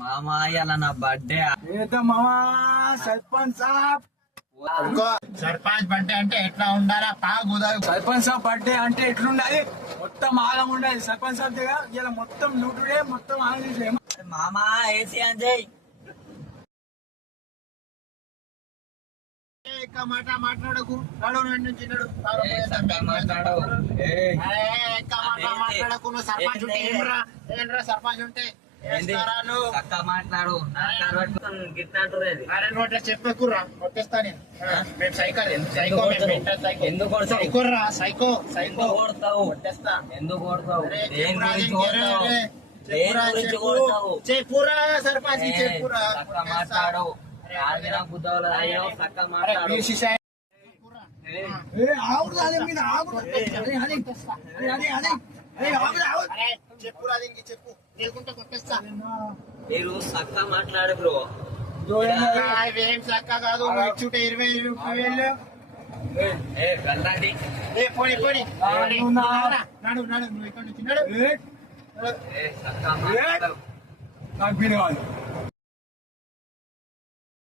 మామా ఇలా నా బర్త్డే మామా సర్పంచ్ సాబ్. సర్పంచ్ బర్త్డే అంటే ఎట్లా ఉండాలా సర్పంచ్ సాబ్ బర్త్డే అంటే ఎట్లుండాలి? మొత్తం ఆగం ఉండాలి. సర్పంచ్ సాబ్ దగ్గర ఇలా మొత్తం లూటుడే, మొత్తం ఆగం. మామా ఏసీ అంజయ్ మాట మాట్లాడకు. మాట్లాడకు. నువ్వు సర్పంచ్ ఉంటే ఏంట్రా సర్పంచ్ ఉంటే మాట్లాడు. చెప్పకుర్రా కొట్టేస్తా నేను. మేము సైకో ఎందుకు సైకోర్రా సైకో సైకో కొడతావు? కొట్టేస్తా. ఎందుకు కొడతావు? చెప్పురా సర్పంచ్ చెప్పురా మాట్లాడు. చెప్పురా దీనికి చెప్పు లేకుంటే కొట్టేస్తా. మీరు చక్క మాట్లాడు బ్రో. ఏం చక్క కాదు. ఇచ్చుంటే 20,000 పోనీ పోనీ నాడు నాడు నువ్వు ఇక్కడ నుంచి నాకు